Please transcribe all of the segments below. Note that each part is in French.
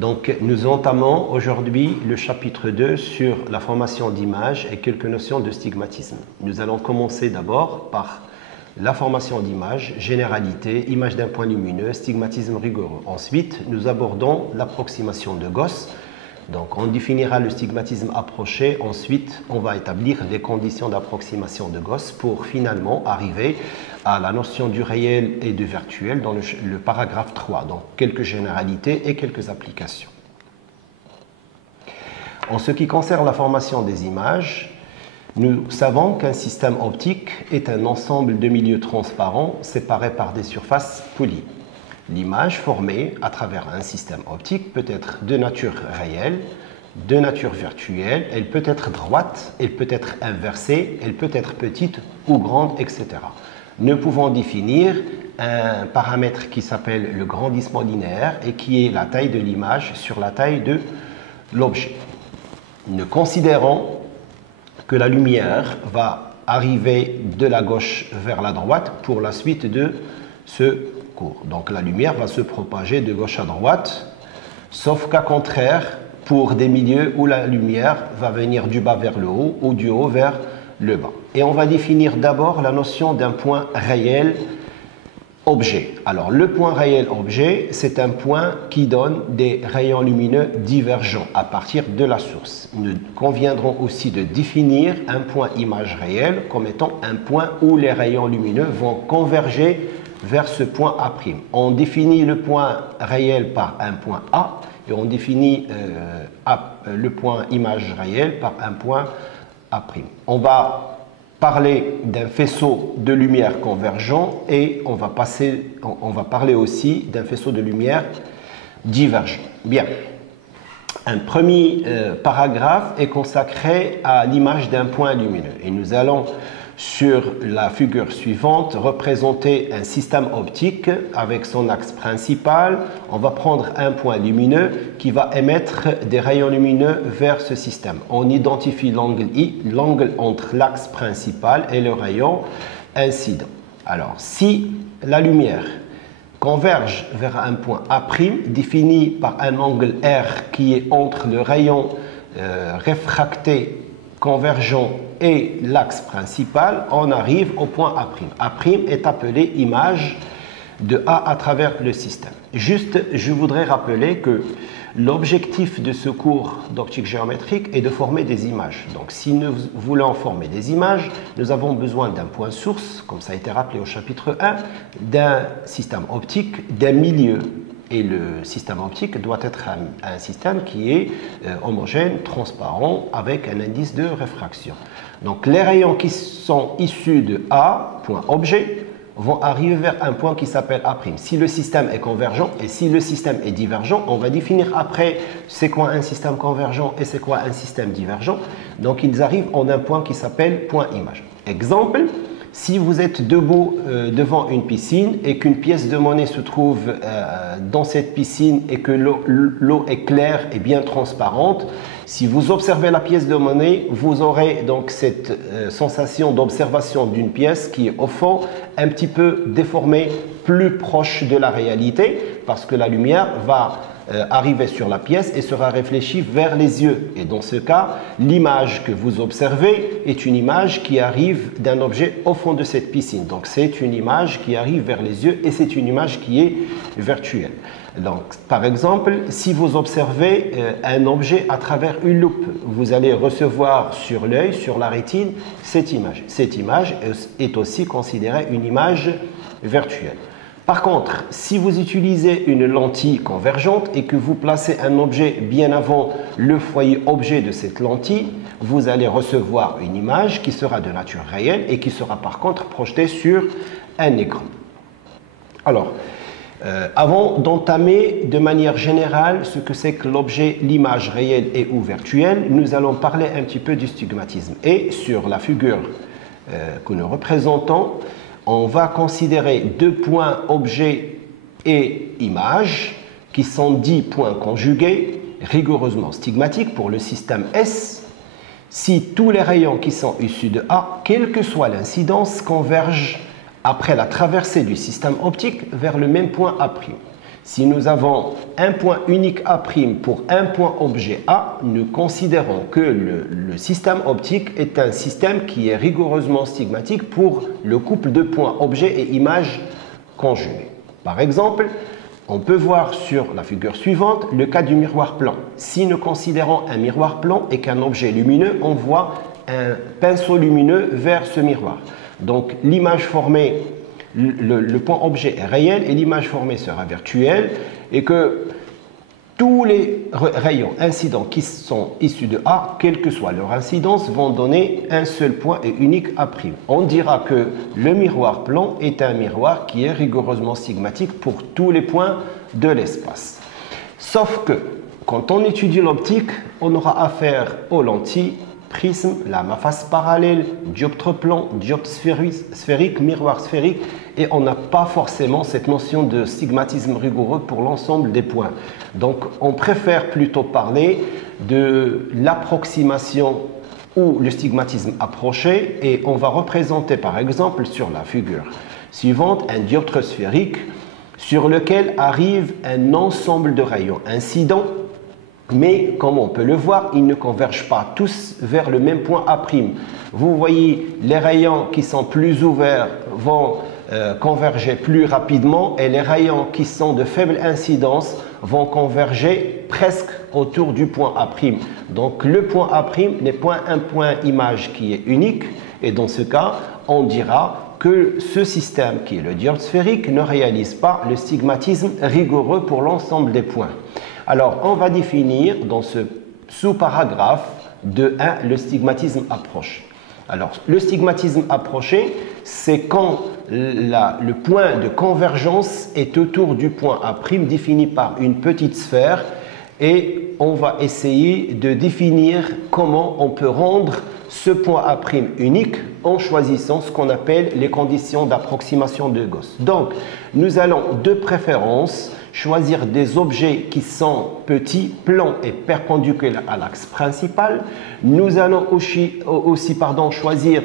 Donc, nous entamons aujourd'hui le chapitre 2 sur la formation d'images et quelques notions de stigmatisme. Nous allons commencer d'abord par la formation d'images, généralité, image d'un point lumineux, stigmatisme rigoureux. Ensuite, nous abordons l'approximation de Gauss. Donc, on définira le stigmatisme approché. Ensuite, on va établir les conditions d'approximation de Gauss pour finalement arriver à la notion du réel et du virtuel dans le paragraphe 3. Donc, quelques généralités et quelques applications. En ce qui concerne la formation des images, nous savons qu'un système optique est un ensemble de milieux transparents séparés par des surfaces polies. L'image formée à travers un système optique peut être de nature réelle, de nature virtuelle, elle peut être droite, elle peut être inversée, elle peut être petite ou grande, etc. Nous pouvons définir un paramètre qui s'appelle le grandissement linéaire et qui est la taille de l'image sur la taille de l'objet. Nous considérons que la lumière va arriver de la gauche vers la droite pour la suite de ce cours. Donc la lumière va se propager de gauche à droite, sauf qu'à contraire, pour des milieux où la lumière va venir du bas vers le haut ou du haut vers le bas. Et on va définir d'abord la notion d'un point réel objet. Alors le point réel objet, c'est un point qui donne des rayons lumineux divergents à partir de la source. Nous conviendrons aussi de définir un point image réel comme étant un point où les rayons lumineux vont converger vers ce point A'. On définit le point réel par un point A et on définit le point image réel par un point A'. On va parler d'un faisceau de lumière convergent et on va parler aussi d'un faisceau de lumière divergent. Bien. Un premier paragraphe est consacré à l'image d'un point lumineux et nous allons sur la figure suivante représenter un système optique avec son axe principal. On va prendre un point lumineux qui va émettre des rayons lumineux vers ce système. On identifie l'angle I, l'angle entre l'axe principal et le rayon incident. Alors, si la lumière converge vers un point A', défini par un angle R qui est entre le rayon réfracté convergent et l'axe principal, on arrive au point A'. A' est appelé image de A à travers le système. Juste, je voudrais rappeler que l'objectif de ce cours d'optique géométrique est de former des images. Donc, si nous voulons former des images, nous avons besoin d'un point source, comme ça a été rappelé au chapitre 1, d'un système optique, d'un milieu. Et le système optique doit être un système qui est homogène, transparent, avec un indice de réfraction. Donc les rayons qui sont issus de A, point objet, vont arriver vers un point qui s'appelle A'. Si le système est convergent et si le système est divergent, on va définir après c'est quoi un système convergent et c'est quoi un système divergent. Donc ils arrivent en un point qui s'appelle point image. Exemple. Si vous êtes debout devant une piscine et qu'une pièce de monnaie se trouve dans cette piscine et que l'eau est claire et bien transparente, si vous observez la pièce de monnaie, vous aurez donc cette sensation d'observation d'une pièce qui est au fond un petit peu déformée, plus proche de la réalité, parce que la lumière va arriver sur la pièce et sera réfléchie vers les yeux. Et dans ce cas, l'image que vous observez est une image qui arrive d'un objet au fond de cette piscine. Donc c'est une image qui arrive vers les yeux et c'est une image qui est virtuelle. Donc, par exemple, si vous observez un objet à travers une loupe, vous allez recevoir sur l'œil, sur la rétine, cette image. Cette image est aussi considérée une image virtuelle. Par contre, si vous utilisez une lentille convergente et que vous placez un objet bien avant le foyer objet de cette lentille, vous allez recevoir une image qui sera de nature réelle et qui sera par contre projetée sur un écran. Alors, avant d'entamer de manière générale ce que c'est que l'objet, l'image réelle et ou virtuelle, nous allons parler un petit peu du stigmatisme. Et sur la figure que nous représentons, on va considérer deux points objet et image qui sont dits points conjugués, rigoureusement stigmatiques pour le système S, si tous les rayons qui sont issus de A, quelle que soit l'incidence, convergent après la traversée du système optique vers le même point A'. Si nous avons un point unique A' pour un point objet A, nous considérons que le système optique est un système qui est rigoureusement stigmatique pour le couple de points objet et image conjugués. Par exemple, on peut voir sur la figure suivante le cas du miroir plan. Si nous considérons un miroir plan et qu'un objet lumineux, on voit un pinceau lumineux vers ce miroir. Donc l'image formée, le point objet est réel et l'image formée sera virtuelle, et que tous les rayons incidents qui sont issus de A, quelle que soit leur incidence, vont donner un seul point et unique A'. On dira que le miroir plan est un miroir qui est rigoureusement stigmatique pour tous les points de l'espace. Sauf que quand on étudie l'optique, on aura affaire aux lentilles, prisme, lame à face parallèle, dioptre plan, dioptre sphérique, miroir sphérique, et on n'a pas forcément cette notion de stigmatisme rigoureux pour l'ensemble des points. Donc on préfère plutôt parler de l'approximation ou le stigmatisme approché, et on va représenter par exemple sur la figure suivante un dioptre sphérique sur lequel arrive un ensemble de rayons incidents. Mais comme on peut le voir, ils ne convergent pas tous vers le même point A'. Vous voyez, les rayons qui sont plus ouverts vont converger plus rapidement, et les rayons qui sont de faible incidence vont converger presque autour du point A'. Donc le point A' n'est pas un point image qui est unique, et dans ce cas, on dira que ce système qui est le dioptre sphérique ne réalise pas le stigmatisme rigoureux pour l'ensemble des points. Alors, on va définir dans ce sous-paragraphe de 1 le stigmatisme approché. Alors, le stigmatisme approché, c'est quand le point de convergence est autour du point A' défini par une petite sphère, et on va essayer de définir comment on peut rendre ce point A' unique en choisissant ce qu'on appelle les conditions d'approximation de Gauss. Donc, nous allons de préférence choisir des objets qui sont petits, plans et perpendiculaires à l'axe principal. Nous allons aussi choisir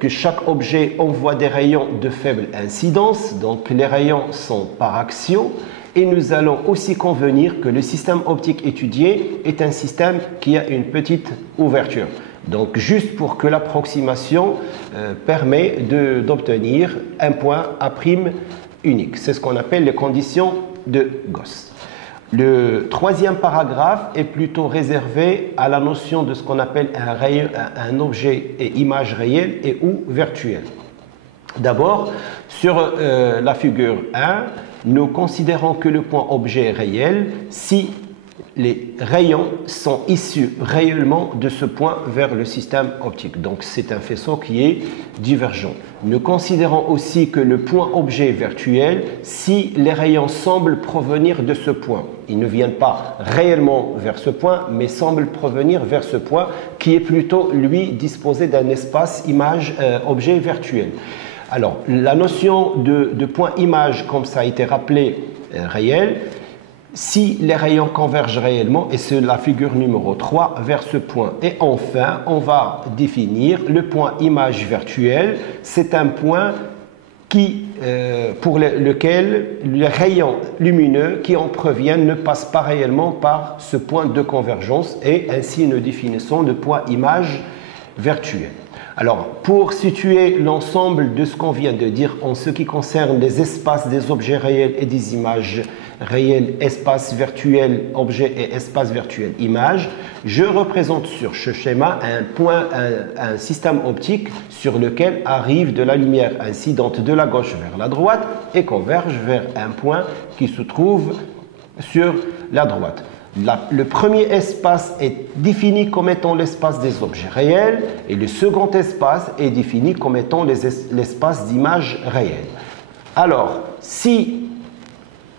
que chaque objet envoie des rayons de faible incidence, donc les rayons sont paraxiaux. Et nous allons aussi convenir que le système optique étudié est un système qui a une petite ouverture. Donc juste pour que l'approximation permet d'obtenir un point A' unique. C'est ce qu'on appelle les conditions de Gauss. Le troisième paragraphe est plutôt réservé à la notion de ce qu'on appelle un objet et image réelle et ou virtuelle. D'abord, sur la figure 1, nous considérons que le point objet est réel si les rayons sont issus réellement de ce point vers le système optique. Donc c'est un faisceau qui est divergent. Nous considérons aussi que le point objet est virtuel si les rayons semblent provenir de ce point. Ils ne viennent pas réellement vers ce point, mais semblent provenir vers ce point qui est plutôt, lui, disposé d'un espace image-objet virtuel. Alors, la notion de point image, comme ça a été rappelé, réel, si les rayons convergent réellement, et c'est la figure numéro 3, vers ce point. Et enfin, on va définir le point image virtuel. C'est un point pour lequel les rayons lumineux qui en proviennent ne passent pas réellement par ce point de convergence, et ainsi nous définissons le point image virtuel. Alors, pour situer l'ensemble de ce qu'on vient de dire en ce qui concerne les espaces des objets réels et des images réelles, espace virtuel objet et espace virtuel image, je représente sur ce schéma un système optique sur lequel arrive de la lumière incidente de la gauche vers la droite et converge vers un point qui se trouve sur la droite. Le premier espace est défini comme étant l'espace des objets réels, et le second espace est défini comme étant l'espace d'images réelles. Alors, si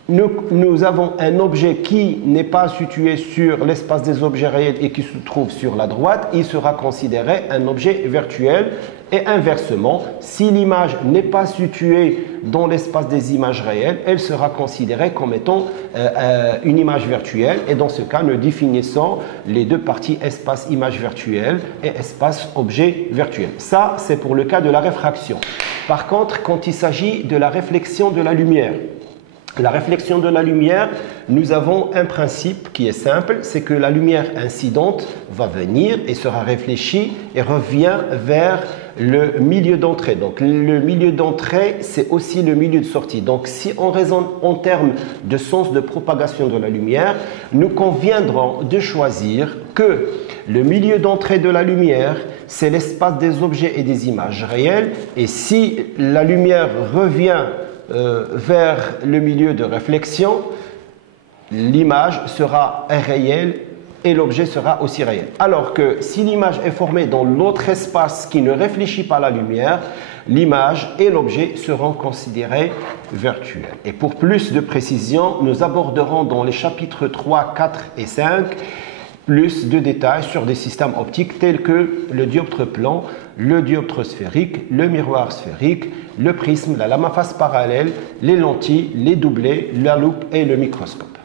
nous avons un objet qui n'est pas situé sur l'espace des objets réels et qui se trouve sur la droite, il sera considéré un objet virtuel. Et inversement, si l'image n'est pas située dans l'espace des images réelles, elle sera considérée comme étant une image virtuelle. Et dans ce cas, nous définissons les deux parties espace image virtuelle et espace objet virtuel. Ça, c'est pour le cas de la réfraction. Par contre, quand il s'agit de la réflexion de la lumière, La réflexion de la lumière, nous avons un principe qui est simple, c'est que la lumière incidente va venir et sera réfléchie et revient vers le milieu d'entrée. Donc le milieu d'entrée, c'est aussi le milieu de sortie. Donc si on raisonne en termes de sens de propagation de la lumière, nous conviendrons de choisir que le milieu d'entrée de la lumière, c'est l'espace des objets et des images réelles. Et si la lumière revient vers le milieu de réflexion, l'image sera réelle et l'objet sera aussi réel. Alors que si l'image est formée dans l'autre espace qui ne réfléchit pas la lumière, l'image et l'objet seront considérés virtuels. Et pour plus de précision, nous aborderons dans les chapitres 3, 4 et 5 plus de détails sur des systèmes optiques tels que le dioptre plan, le dioptre sphérique, le miroir sphérique, le prisme, la lame à face parallèle, les lentilles, les doublets, la loupe et le microscope.